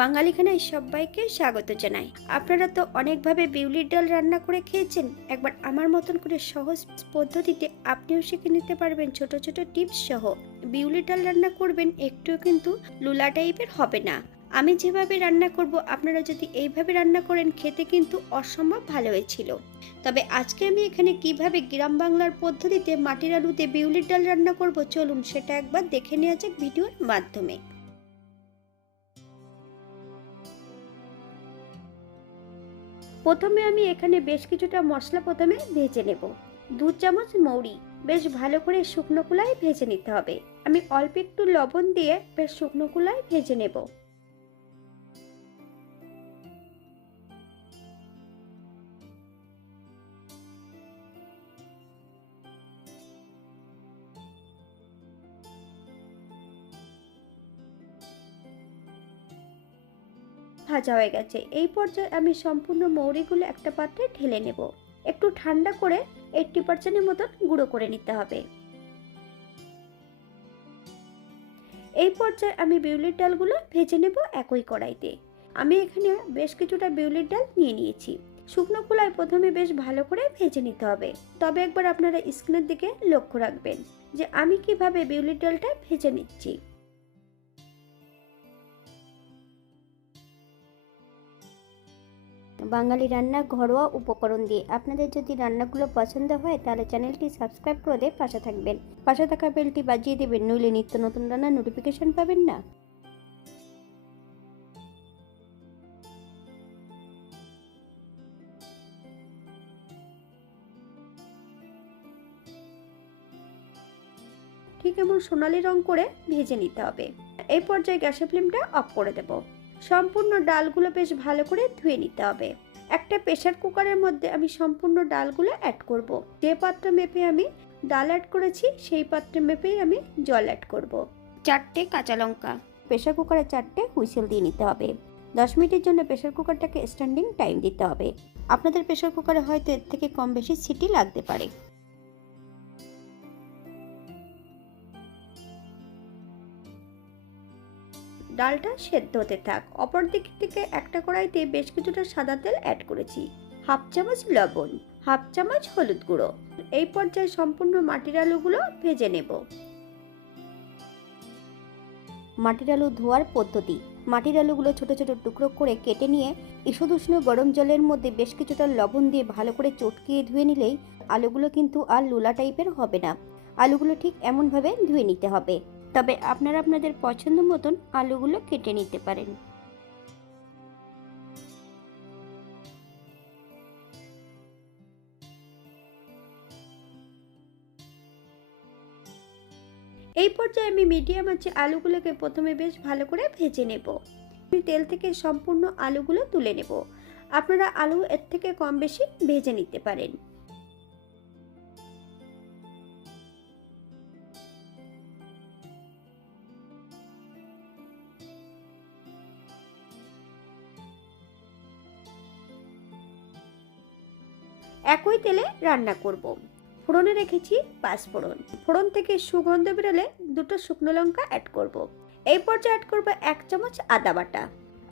বাঙালিখানায় সবাইকে স্বাগত জানাই। আপনারা তো অনেকভাবে বিউলির ডাল রান্না করে খেয়েছেন। একবার আমার মতন করে সহজ পদ্ধতিতে আপনিও শিখে নিতে পারবেন ছোট ছোট টিপস সহ। বিউলির ডাল রান্না করবেন একটুও কিন্তু লুলা টাইপের হবে না। আমি যেভাবে রান্না করব, আপনারা যদি এইভাবে রান্না করেন, খেতে কিন্তু অসম্ভব ভালো হয়েছিল। তবে আজকে আমি এখানে কীভাবে গ্রাম বাংলার পদ্ধতিতে মাটির আলুতে বিউলির ডাল রান্না করব, চলুন সেটা একবার দেখে নেওয়া যাক ভিডিওর মাধ্যমে। প্রথমে আমি এখানে বেশ কিছুটা মশলা প্রথমে ভেজে নেব। দু চামচ মৌরি, বেশ ভালো করে শুকনো কুলায় ভেজে নিতে হবে। আমি অল্প একটু লবণ দিয়ে বেশ শুকনো কুলায় ভেজে নেব। ভাজা হয়ে গেছে। এই পর্যায়ে আমি সম্পূর্ণ মৌরিগুলো একটা পাত্রে ঢেলে নেব। একটু ঠান্ডা করে এইটটি পার্সেন্টের মতন গুঁড়ো করে নিতে হবে। এই পর্যায়ে আমি বিউলির ডালগুলো ভেজে নেব একই কড়াইতে। আমি এখানে বেশ কিছুটা বিউলির ডাল নিয়ে নিয়েছি। শুকনো খোলায় প্রথমে বেশ ভালো করে ভেজে নিতে হবে। তবে একবার আপনারা স্ক্রিনের দিকে লক্ষ্য রাখবেন যে আমি কীভাবে বিউলির ডালটা ভেজে নিচ্ছি। বাঙালি রান্না ঘরোয়া উপকরণ দিয়ে। আপনাদের যদি রান্নাগুলো পছন্দ হয়, তাহলে চ্যানেলটি সাবস্ক্রাইব করে পাশে থাকবেন। পাশে থাকা বেলটি বাজিয়ে দেবেন, নইলে নিত্য নতুন রান্নার নোটিফিকেশন পাবেন না। ঠিক এমন সোনালি রং করে ভেজে নিতে হবে। এই পর্যায়ে গ্যাসের ফ্লেমটা অফ করে দেব। সম্পূর্ণ ডালগুলো বেশ ভালো করে ধুয়ে নিতে হবে। একটা প্রেশার কুকারের মধ্যে আমি সম্পূর্ণ ডালগুলো অ্যাড করব। যে পাত্র মেপে আমি ডাল অ্যাড করেছি সেই পাত্রে মেপেই আমি জল অ্যাড করব। চারটে কাঁচা লঙ্কা। প্রেসার কুকারে চারটে হুইসেল দিয়ে নিতে হবে। দশ মিনিটের জন্য প্রেশার কুকারটাকে স্ট্যান্ডিং টাইম দিতে হবে। আপনাদের প্রেশার কুকারে হয়তো এর থেকে কম বেশি সিটি লাগতে পারে। ডালটা সেদ্ধ হতে থাক। অপর দিক থেকে একটা কড়াইতে বেশ কিছুটা সাদা তেল অ্যাড করেছি। হাফ চামচ লবণ, হাফ চামচ হলুদ গুঁড়ো। এই পর্যায়ে সম্পূর্ণ মাটির আলুগুলো ভেজে নেব। মাটির আলু ধোয়ার পদ্ধতি। মাটির আলুগুলো ছোট ছোট টুকরো করে কেটে নিয়ে ঈষদুষ্ণ গরম জলের মধ্যে বেশ কিছুটা লবণ দিয়ে ভালো করে চটকিয়ে ধুয়ে নিলেই আলুগুলো কিন্তু আর লোলা টাইপের হবে না। আলুগুলো ঠিক এমনভাবে ধুয়ে নিতে হবে। তবে আপনারা আপনাদের পছন্দ মতন আলুগুলো কেটে নিতে পারেন। এই পর্যায়ে আমি মিডিয়াম আছে আলুগুলোকে প্রথমে বেশ ভালো করে ভেজে নেব। আমি তেল থেকে সম্পূর্ণ আলুগুলো তুলে নেব। আপনারা আলু এর থেকে কম বেশি ভেজে নিতে পারেন। একই তেলে রান্না করব। ফোড়নে রেখেছি পাঁচ ফোড়ন। ফোড়ন থেকে সুগন্ধ বেরোলে দুটো শুকনো লঙ্কা অ্যাড করব। এই পর্যায়ে অ্যাড করব এক চামচ আদা বাটা।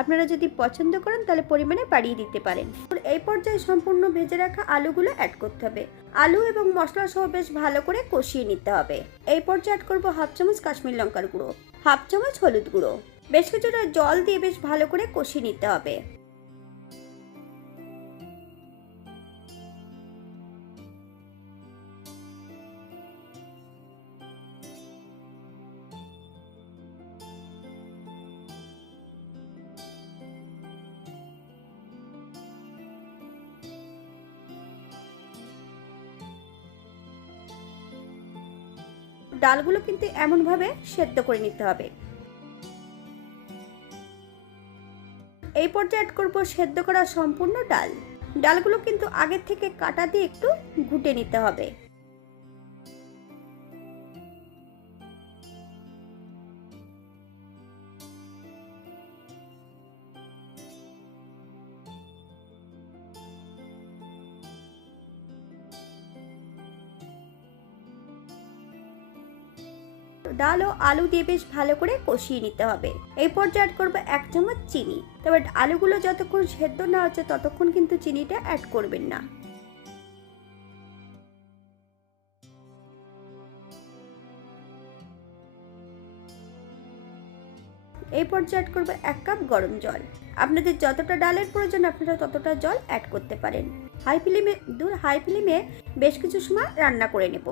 আপনারা যদি পছন্দ করেন তাহলে পরিমাণে বাড়িয়ে দিতে পারেন। এই পর্যায়ে সম্পূর্ণ ভেজে রাখা আলুগুলো অ্যাড করতে হবে। আলু এবং মশলা সহ বেশ ভালো করে কষিয়ে নিতে হবে। এই পর্যায়ে অ্যাড করব হাফ চামচ কাশ্মীর লঙ্কার গুঁড়ো, হাফ চামচ হলুদ গুঁড়ো। বেশ কিছুটা জল দিয়ে বেশ ভালো করে কষিয়ে নিতে হবে। ডালগুলো কিন্তু এমনভাবে সেদ্ধ করে নিতে হবে। এই পর্যায়ে অ্যাড করব সেদ্ধ করা সম্পূর্ণ ডাল। ডালগুলো কিন্তু আগের থেকে কাটা দিয়ে একটু ঘুটে নিতে হবে। ডাল ও আলু দিয়ে বেশ ভালো করে কষিয়ে নিতে হবে। এই পর্যায়ে অ্যাড করব এক চামচ চিনি। তবে আলুগুলো যতক্ষণ সেদ্ধ না হচ্ছে ততক্ষণ কিন্তু চিনিটা অ্যাড করবেন না। এই পর্যায়ে অ্যাড করব এক কাপ গরম জল। আপনাদের যতটা ডালের প্রয়োজন আপনারা ততটা জল অ্যাড করতে পারেন। হাই ফ্লেমে, দূর হাই ফ্লেমে বেশ কিছু সময় রান্না করে নেব।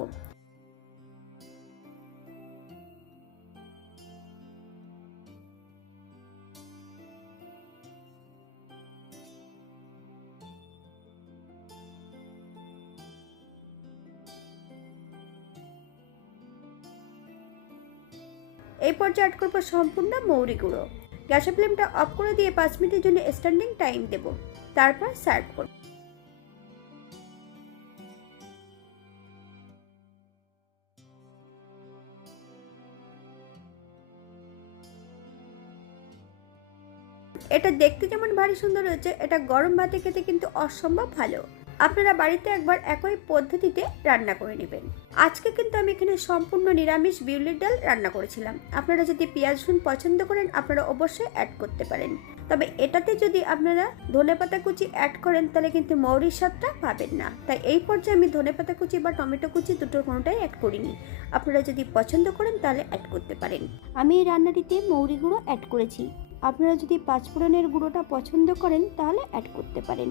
এই পর্যায়ে অ্যাড করব সম্পূর্ণ মৌরি গুঁড়ো। গ্যাসের ফ্লেমটা অফ করে দিয়ে পাঁচ মিনিটের জন্য স্ট্যান্ডিং টাইম দেব। তারপর সার্ভ করব। এটা দেখতে যেমন ভারী সুন্দর হয়েছে, এটা গরম ভাতে খেতে কিন্তু অসম্ভব ভালো। আপনারা বাড়িতে একবার একই পদ্ধতিতে রান্না করে নেবেন। আজকে কিন্তু আমি এখানে সম্পূর্ণ নিরামিষ বিউলির ডাল রান্না করেছিলাম। আপনারা যদি পেঁয়াজ, রসুন পছন্দ করেন, আপনারা অবশ্যই অ্যাড করতে পারেন। তবে এটাতে যদি আপনারা ধনেপাতা কুচি অ্যাড করেন, তাহলে কিন্তু মৌরির স্বাদটা পাবেন না। তাই এই পর্যায়ে আমি ধনেপাতা কুচি বা টমেটো কুচি দুটোর কোনোটাই অ্যাড করিনি। আপনারা যদি পছন্দ করেন, তাহলে অ্যাড করতে পারেন। আমি এই রান্নাটিতে মৌরি গুঁড়ো অ্যাড করেছি। আপনারা যদি পাঁচফোড়নের গুঁড়োটা পছন্দ করেন, তাহলে অ্যাড করতে পারেন।